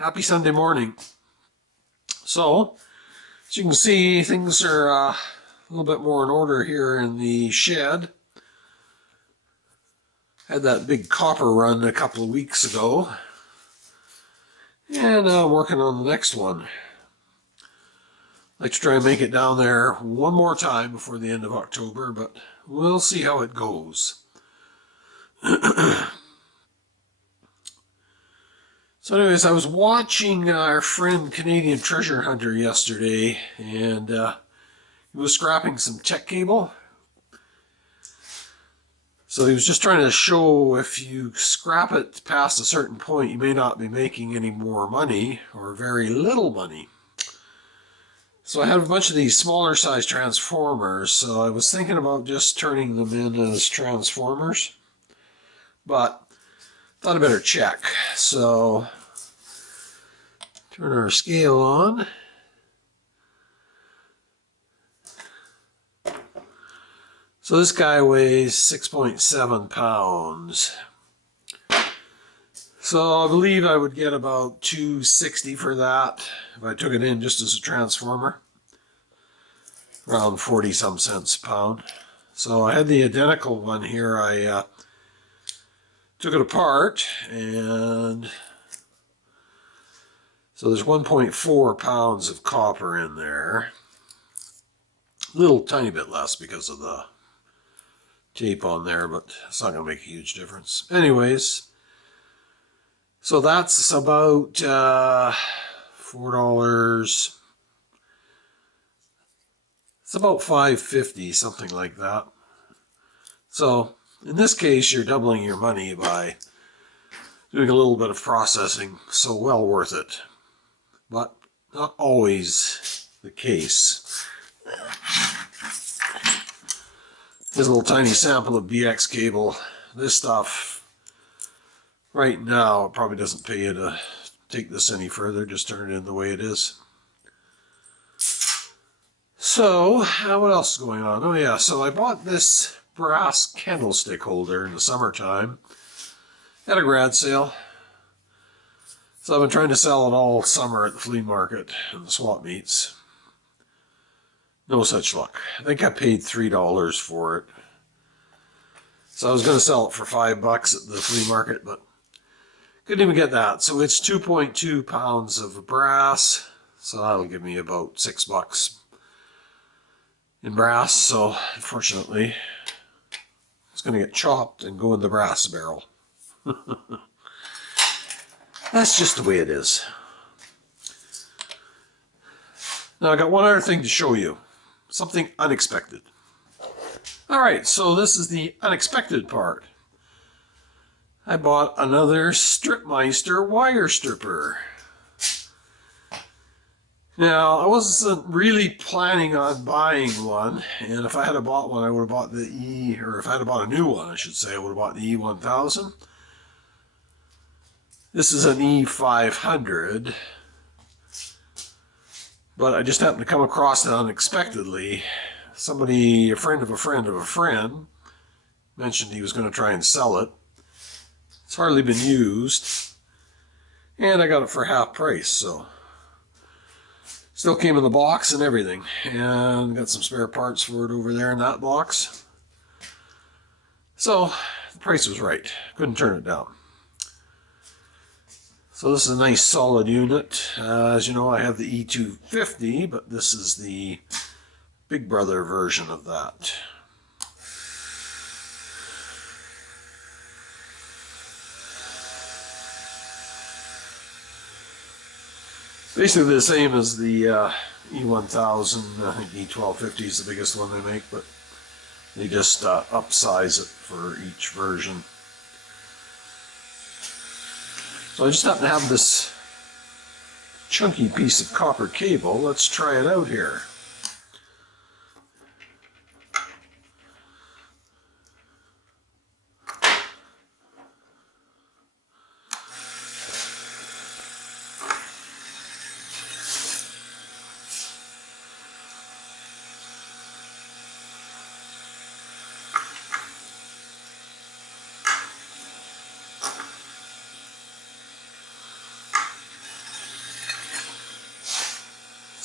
Happy Sunday morning. So, as you can see, things are a little bit more in order here in the shed. Had that big copper run a couple of weeks ago, and I'm working on the next one. I'd like to try and make it down there one more time before the end of October, but we'll see how it goes. So anyways, I was watching our friend Canadian Treasure Hunter yesterday, and he was scrapping some tech cable. So he was just trying to show if you scrap it past a certain point, you may not be making any more money or very little money. So I have a bunch of these smaller size transformers, so I was thinking about just turning them in as transformers, but thought I'd better check. So turn our scale on. So this guy weighs 6.7 pounds. So I believe I would get about $2.60 for that if I took it in just as a transformer. Around 40 some cents a pound. So I had the identical one here. I took it apart, and so there's 1.4 pounds of copper in there. A little tiny bit less because of the tape on there, but it's not going to make a huge difference. Anyways, so that's about $4. It's about $5.50, something like that. So in this case, you're doubling your money by doing a little bit of processing, so well worth it. But not always the case. Here's a little tiny sample of BX cable. This stuff, right now, it probably doesn't pay you to take this any further. Just turn it in the way it is. So, what else is going on? Oh yeah, so I bought this brass candlestick holder in the summertime at a garage sale. So I've been trying to sell it all summer at the flea market and the swap meets. No such luck. I think I paid $3 for it. So I was going to sell it for $5 at the flea market, but couldn't even get that. So it's 2.2 pounds of brass. So that'll give me about $6 in brass. So unfortunately, it's going to get chopped and go in the brass barrel. That's just the way it is. Now I got one other thing to show you. Something unexpected. Alright, so this is the unexpected part. I bought another Stripmeister wire stripper. Now, I wasn't really planning on buying one, and if I had bought one, I would have bought the or if I had bought a new one, I should say, I would have bought the E1000. This is an E500, but I just happened to come across it unexpectedly. Somebody, a friend of a friend of a friend, mentioned he was going to try and sell it. It's hardly been used, and I got it for half price, so still came in the box and everything, and got some spare parts for it over there in that box. So the price was right. Couldn't turn it down. So this is a nice solid unit. As you know, I have the E250, but this is the Big Brother version of that. Basically the same as the E1000. I think E1250 is the biggest one they make, but they just upsize it for each version. So I just happen to have this chunky piece of copper cable. Let's try it out here.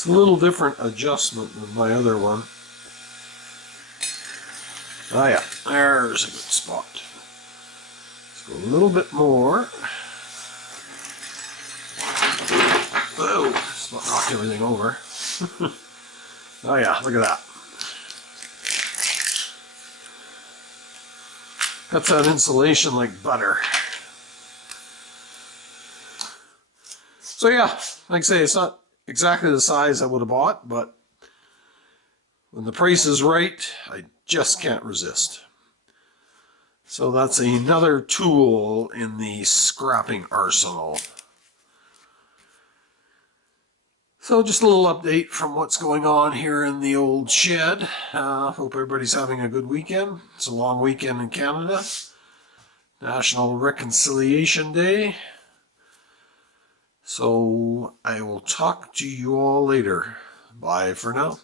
It's a little different adjustment than my other one. Oh yeah, there's a good spot. Let's go a little bit more. Oh, it's not knocked everything over. Oh yeah, look at that. That's that insulation like butter. So yeah, like I say, it's not exactly the size I would have bought, but when the price is right, I just can't resist. So that's another tool in the scrapping arsenal. So just a little update from what's going on here in the old shed. Hope everybody's having a good weekend. It's a long weekend in Canada. National Reconciliation Day. So I will talk to you all later. Bye for now.